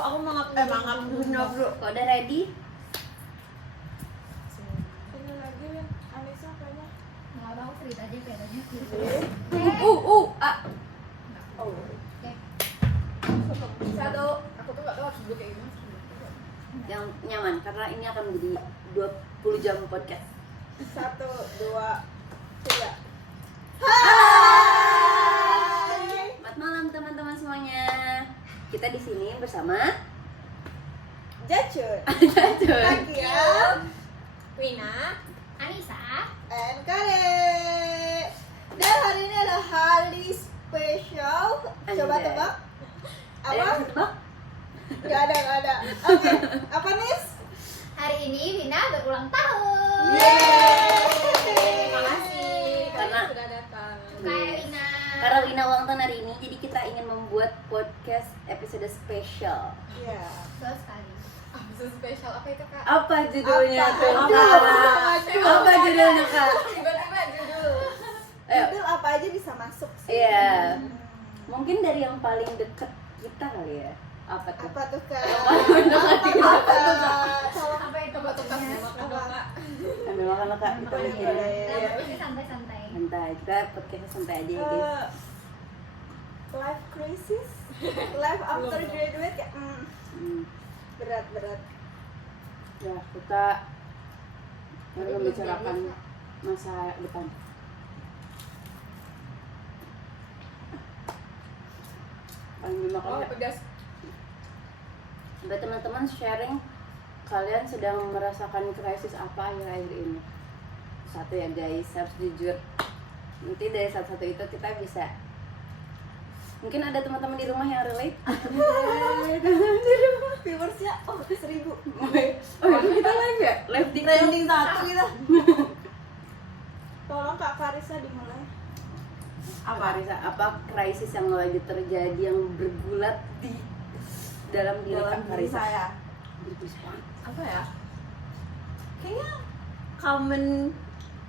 aku mangap dulu. Kok udah ready? Ini lagi Win, Anissa kayaknya. Nggak mau cerita aja kayaknya. Oke. Satu. Aku tuh nggak tahu harus duduk kayak gimana. Yang nyaman karena ini akan menjadi 20 jam podcast. 1, 2, 3. Selamat malam teman-teman semuanya. Kita di sini bersama Jacun, Jacun, Takia, Wina, Anissa. and Kare. Dan hari ini adalah hari spesial. Coba Anjay. tebak. Ada yang Apa? bisa tebak? Gak ada. Oke, apa Nis? Hari ini Wina berulang tahun. Yeay. Terima kasih Karena- sudah datang. Kayak Wina. Karena Wina ulang tahun hari ini, jadi kita ingin membuat podcast episode spesial. Iya. Betul sekali. Bisa spesial apa itu kak? Apa judulnya Apa? tuh? Aduh. Apa judulnya kak? Tiba-tiba judul. Ayo. Judul apa aja bisa masuk sih. Iya. Mungkin dari yang paling deket kita kali ya. Apa tuh? Apa tuh kak? Apa tuh, Tolong Apa itu Coba tukang maksudnya? makan dong kak. Ambil makan lo kak. Kita Boleh, aja. boleh. Kita ini santai-santai. Santai. Kita podcastnya santai aja ya guys. Life crisis, life after graduate kayak berat. Ya kita baru membicarakan masa depan. Paling lima Oh kali. pedas. Buat teman-teman sharing, kalian sedang merasakan krisis apa akhir-akhir ini? Satu ya guys, harus jujur. Nanti dari satu-satu itu kita bisa. Mungkin ada teman-teman di rumah yang relate. Viewersnya 1000. Oh itu kita live ya? Live di Trending 1 kita. Tolong Kak Karisa dimulai. apa Risa? Apa krisis yang lagi terjadi yang bergulat di dalam diri Kak Karisa? saya. Bergulat banget. Apa ya? Kayaknya common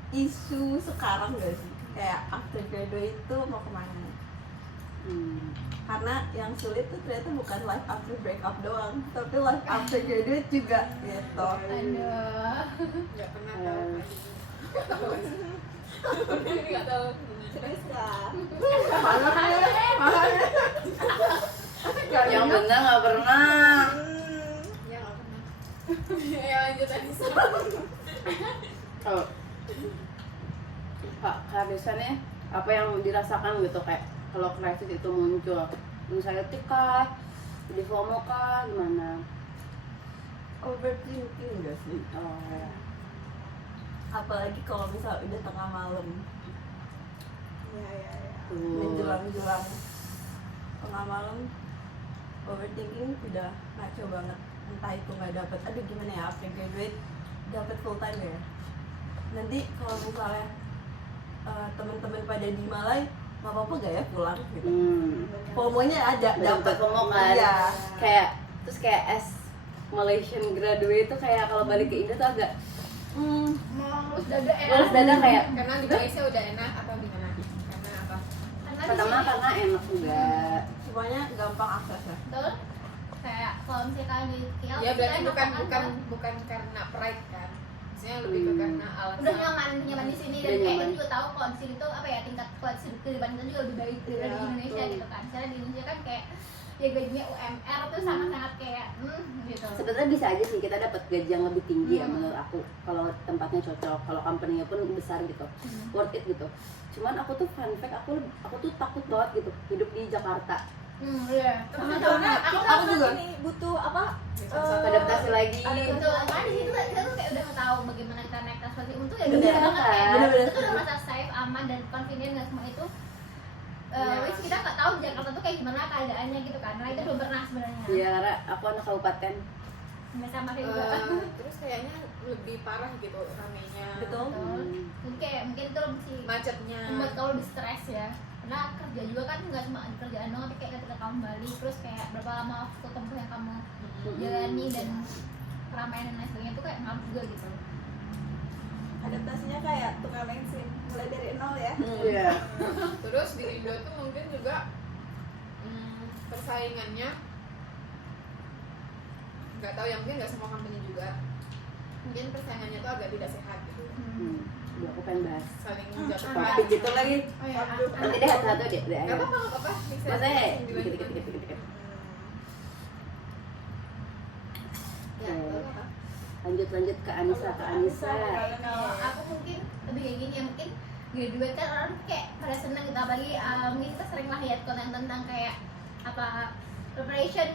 isu sekarang gak sih? Kayak after graduate itu mau kemana? Karena yang sulit tuh ternyata bukan life after breakup doang, tapi life after graduate juga gitu. Aduh. Nggak pernah tahu. Ini nggak tahu. Serius Kak? Yang benar nggak pernah. Ya nggak pernah. Ya lanjut tadi. Kalau Kak Karisa nih, apa yang dirasakan gitu kayak kalau krisis itu muncul? Anxiety kah? Jadi FOMO kah? Gimana? Overthinking gak sih? Oh ya. Apalagi kalau misal udah tengah malam, Iya. menjelang tengah malam, overthinking udah ngaco banget. Entah itu nggak dapet, aduh gimana ya after graduate dapet full time ya. Nanti kalau misalnya teman-teman pada di Malai, nggak apa-apa gak ya pulang gitu. FOMO-nya ada, Dapat FOMO kan? Iya. Kayak terus kayak as Malaysian graduate itu kayak kalau balik ke Indo tuh agak Mulus dada enak. lulus dada kayak Karena di Malaysia udah enak atau gimana? Karena apa? Karena di pertama sini- karena enak juga. Semuanya gampang aksesnya. Betul. Kayak kalau misalkan di KL Ya berarti enak bukan kan? karena pride kan? Maksudnya lebih ke karena alasan. Udah nyaman di sini dan Udah kayak nyaman. kita juga tahu kalau di sini tuh apa ya tingkat kehidupan kita juga lebih baik daripada di Indonesia gitu kan. Misalnya di Indonesia kan kayak ya gajinya UMR tuh sangat-sangat kayak gitu. Sebenarnya bisa aja sih kita dapat gaji yang lebih tinggi ya menurut aku kalau tempatnya cocok, kalau company-nya pun besar gitu, worth it gitu. Cuman aku tuh fun fact, aku tuh takut banget gitu hidup di Jakarta. Iya. Karena Aku kita juga. ini butuh apa? Adaptasi lagi. Betul, karena di situ kita tuh kayak udah tahu bagaimana kita naik transportasi untung ya udah Bener bisa banget ya. Bener-bener. Itu udah merasa safe, aman dan convenient dan semua itu. Iya. Which kita nggak tahu di Jakarta tuh kayak gimana keadaannya gitu kan. Nah itu belum pernah sebenarnya. Iya, karena aku anak kabupaten. Sama kayak juga. Terus kayaknya lebih parah gitu ramenya. Betul. Betul. Jadi kayak mungkin itu lebih Macetnya. membuat kalau lebih stres ya. Karena kerja juga kan nggak cuma kerjaan doang, tapi kayak ketika kamu balik terus kayak berapa lama waktu tempuh yang kamu jalani dan keramaian dan lain sebagainya itu kayak ngaruh juga gitu. Adaptasinya kayak tukang bensin, mulai dari nol ya. Iya. Terus di Indo tuh mungkin juga persaingannya nggak tahu ya, mungkin nggak semua company juga, mungkin persaingannya tuh agak tidak sehat gitu, Duh, aku pengen bahas saling jatuh topik gitu lagi. Oh ya, Nanti deh satu-satu deh. nggak apa-apa bisa Maksudnya dilanjutin. dikit-dikit. Ya, nggak apa-apa. Lanjut ke Anissa, kalau aku mungkin lebih kayak gini ya, mungkin graduate kan orang kayak pada seneng gitu, apalagi mungkin kita sering lah lihat konten tentang kayak apa preparation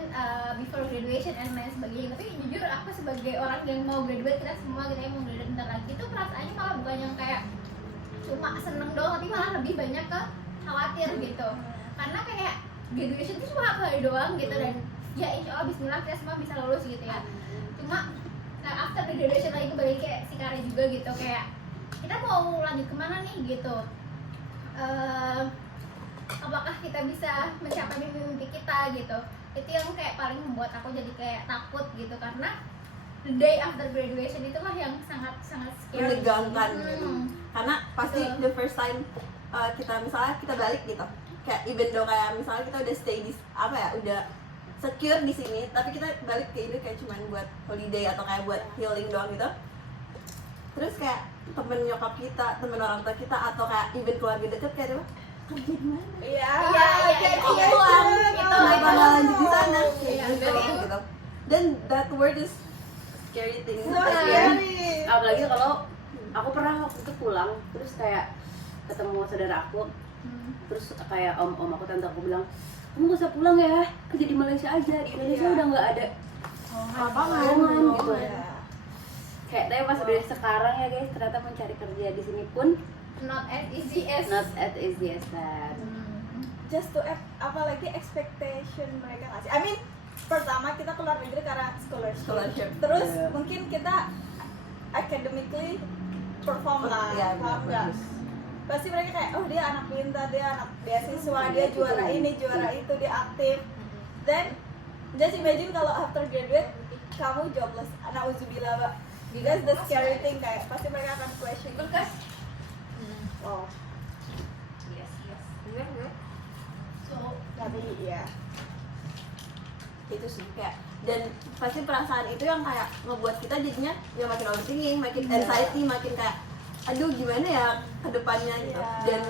before graduation and lain sebagainya. Tapi jujur aku sebagai orang yang mau graduate, kita semua kita yang mau graduate bentar lagi, itu perasaannya malah bukan yang kayak cuma seneng doang, tapi malah lebih banyak ke khawatir gitu, karena kayak graduation itu cuma hari doang gitu, dan ya insya Allah bismillah kita semua bisa lulus gitu ya. Cuma after the graduation lagi kembali kayak si Kare juga gitu, kayak kita mau lanjut kemana nih gitu. Apakah kita bisa mencapai mimpi kita gitu. Itu yang kayak paling membuat aku jadi kayak takut gitu, karena the day after graduation itulah yang sangat scary. Menegangkan gitu. Karena pasti Betul. the first time kita misalnya kita balik gitu, kayak even though kayak misalnya kita udah stay di apa ya, udah secure di sini, tapi kita balik ke ini kayak cuman buat holiday atau kayak buat healing doang gitu. Terus kayak temen nyokap kita, temen orang tua kita, atau kayak even keluarga deket kayak apa, kerja di mana? Iya, Iya, Kok iya, pulang? itu. Kenapa nggak lanjut di sana? Iya, Gitu. Dan that word is scary thing. So scary. Apalagi kalau aku pernah waktu itu pulang, terus kayak ketemu saudara aku, terus kayak om aku, tante aku bilang, kamu gak usah pulang ya, kerja di Malaysia aja, di Indonesia Iya. udah nggak ada Lapangan lowongan gitu. Iya. Kayak tapi pas udah sekarang ya guys, ternyata mencari kerja di sini pun Not as easy as not as easy as that. Just to apalagi expectation mereka ngasih. I mean, pertama kita keluar negeri karena scholarship. Terus Iya. mungkin kita academically perform lah, Iya, paham nggak? bagus. Pasti mereka kayak, oh dia anak pintar, dia anak beasiswa, dia juara ini, juara itu, dia aktif. Then just imagine kalau after graduate kamu jobless, nauzubillah, Mbak. That's the scary thing, kayak pasti mereka akan question. Kulkas. Wow, Yes. Bener nggak? so tapi ya. Itu sih kayak, dan pasti perasaan itu yang kayak ngebuat kita jadinya ya makin overthinking, makin anxiety, makin kayak aduh gimana ya ke depannya gitu. Iya. Dan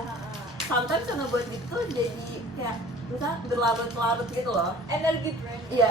sometimes yang ngebuat gitu tuh jadi kayak misal berlarut-larut gitu loh. Energi drain. Iya,